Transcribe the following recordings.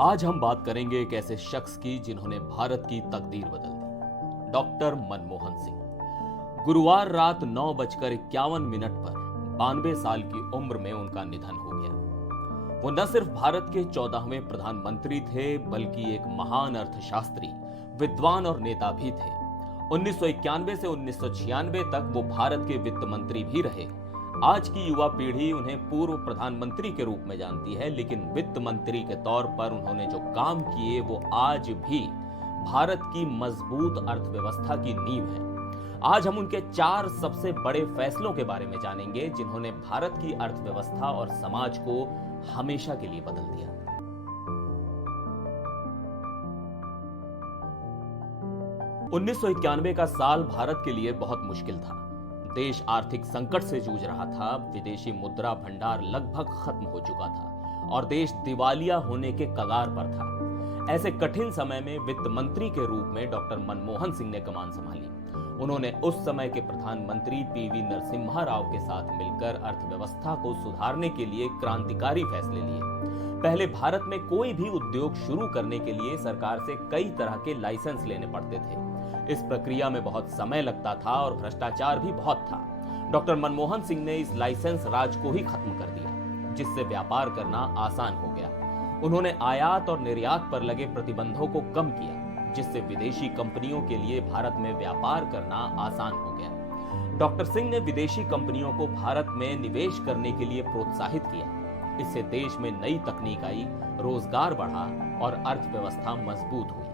आज हम बात करेंगे एक ऐसे शख्स की जिन्होंने भारत की तकदीर बदल दी। डॉक्टर मनमोहन सिंह। गुरुवार रात 9:51 पर 92 साल की उम्र में उनका निधन हो गया। वो न सिर्फ भारत के 14वें प्रधानमंत्री थे, बल्कि एक महान अर्थशास्त्री, विद्वान और नेता भी थे। 1991 से 1996 तक वो भारत के वित्त मंत्री भी रहे। आज की युवा पीढ़ी उन्हें पूर्व प्रधानमंत्री के रूप में जानती है, लेकिन वित्त मंत्री के तौर पर उन्होंने जो काम किए वो आज भी भारत की मजबूत अर्थव्यवस्था की नींव है। आज हम उनके 4 सबसे बड़े फैसलों के बारे में जानेंगे, जिन्होंने भारत की अर्थव्यवस्था और समाज को हमेशा के लिए बदल दिया। उन्नीस का साल भारत के लिए बहुत मुश्किल था। देश आर्थिक संकट से जूझ रहा था, विदेशी मुद्रा भंडार लगभग खत्म हो चुका था और देश दिवालिया होने के कगार पर था। ऐसे कठिन समय में वित्त मंत्री के रूप में डॉक्टर मनमोहन सिंह ने कमान संभाली। उन्होंने उस समय के प्रधानमंत्री पीवी नरसिम्हा राव के साथ मिलकर अर्थव्यवस्था को सुधारने के लिए क्रांतिकारी फैसले लिए। पहले भारत में कोई भी उद्योग शुरू करने के लिए सरकार से कई तरह के लाइसेंस लेने पड़ते थे। इस प्रक्रिया में बहुत समय लगता था और भ्रष्टाचार भी बहुत था। डॉक्टर मनमोहन सिंह ने इस लाइसेंस राज को ही खत्म कर दिया, जिससे व्यापार करना आसान हो गया। उन्होंने आयात और निर्यात पर लगे प्रतिबंधों को कम किया, जिससे विदेशी कंपनियों के लिए भारत में व्यापार करना आसान हो गया। डॉक्टर सिंह ने विदेशी कंपनियों को भारत में निवेश करने के लिए प्रोत्साहित किया। इससे देश में नई तकनीक आई, रोजगार बढ़ा और अर्थव्यवस्था मजबूत हुई।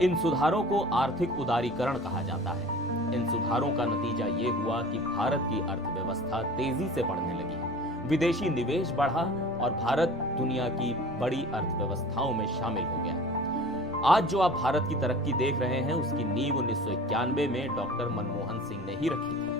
इन सुधारों को आर्थिक उदारीकरण कहा जाता है। इन सुधारों का नतीजा ये हुआ कि भारत की अर्थव्यवस्था तेजी से बढ़ने लगी, विदेशी निवेश बढ़ा और भारत दुनिया की बड़ी अर्थव्यवस्थाओं में शामिल हो गया। आज जो आप भारत की तरक्की देख रहे हैं, उसकी नींव 1991 में डॉक्टर मनमोहन सिंह ने ही रखी थी।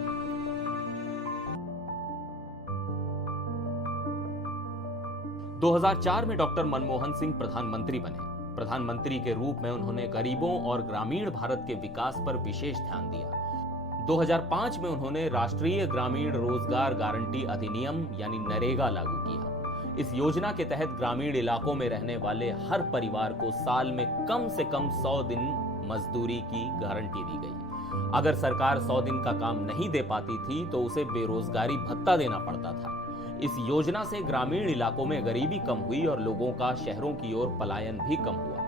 2004 में डॉक्टर मनमोहन सिंह प्रधानमंत्री बने। प्रधानमंत्री के रूप में उन्होंने गरीबों और ग्रामीण भारत के विकास पर विशेष ध्यान दिया। 2005 में उन्होंने राष्ट्रीय ग्रामीण रोजगार गारंटी अधिनियम यानी नरेगा लागू किया। इस योजना के तहत ग्रामीण इलाकों में रहने वाले हर परिवार को साल में कम से कम 100 दिन मजदूरी की गारंटी दी गई। अगर सरकार 100 दिन का काम नहीं दे पाती थी तो उसे बेरोजगारी भत्ता देना पड़ता था। इस योजना से ग्रामीण इलाकों में गरीबी कम हुई और लोगों का शहरों की ओर पलायन भी कम हुआ।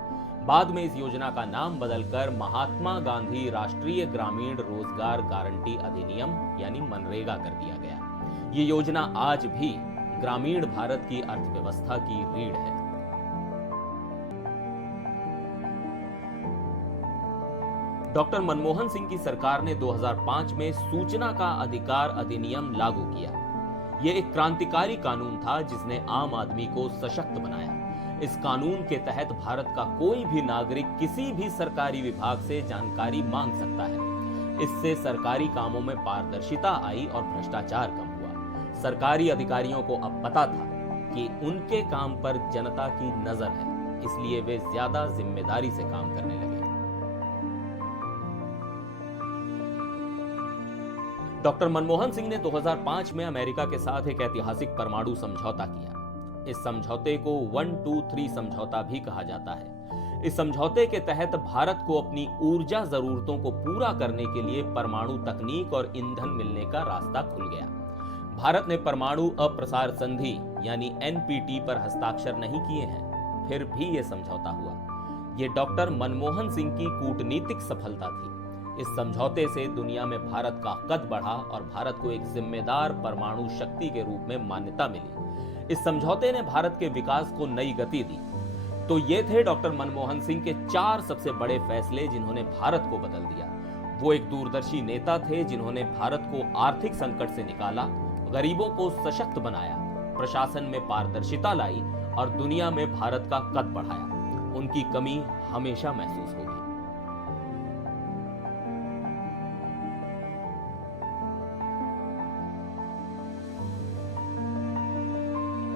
बाद में इस योजना का नाम बदलकर महात्मा गांधी राष्ट्रीय ग्रामीण रोजगार गारंटी अधिनियम यानी मनरेगा कर दिया गया। ये योजना आज भी ग्रामीण भारत की अर्थव्यवस्था की रीढ़ है। डॉक्टर मनमोहन सिंह की सरकार ने 2005 में सूचना का अधिकार अधिनियम लागू किया। यह एक क्रांतिकारी कानून था जिसने आम आदमी को सशक्त बनाया। इस कानून के तहत भारत का कोई भी नागरिक किसी भी सरकारी विभाग से जानकारी मांग सकता है। इससे सरकारी कामों में पारदर्शिता आई और भ्रष्टाचार कम हुआ। सरकारी अधिकारियों को अब पता था कि उनके काम पर जनता की नजर है, इसलिए वे ज्यादा जिम्मेदारी से काम करने लगे। डॉक्टर मनमोहन सिंह ने 2005 में अमेरिका के साथ एक ऐतिहासिक परमाणु समझौता किया। इस समझौते को 1-2-3 समझौता भी कहा जाता है। इस समझौते के तहत भारत को अपनी ऊर्जा जरूरतों को पूरा करने के लिए परमाणु तकनीक और ईंधन मिलने का रास्ता खुल गया। भारत ने परमाणु अप्रसार संधि यानी NPT पर हस्ताक्षर नहीं किए हैं, फिर भी यह समझौता हुआ। यह डॉक्टर मनमोहन सिंह की कूटनीतिक सफलता थी। इस समझौते से दुनिया में भारत का कद बढ़ा और भारत को एक जिम्मेदार परमाणु शक्ति के रूप में मान्यता मिली। इस समझौते ने भारत के विकास को नई गति दी। तो ये थे डॉक्टर मनमोहन सिंह के 4 सबसे बड़े फैसले जिन्होंने भारत को बदल दिया। वो एक दूरदर्शी नेता थे जिन्होंने भारत को आर्थिक संकट से निकाला, गरीबों को सशक्त बनाया, प्रशासन में पारदर्शिता लाई और दुनिया में भारत का कद बढ़ाया। उनकी कमी हमेशा महसूस होगी।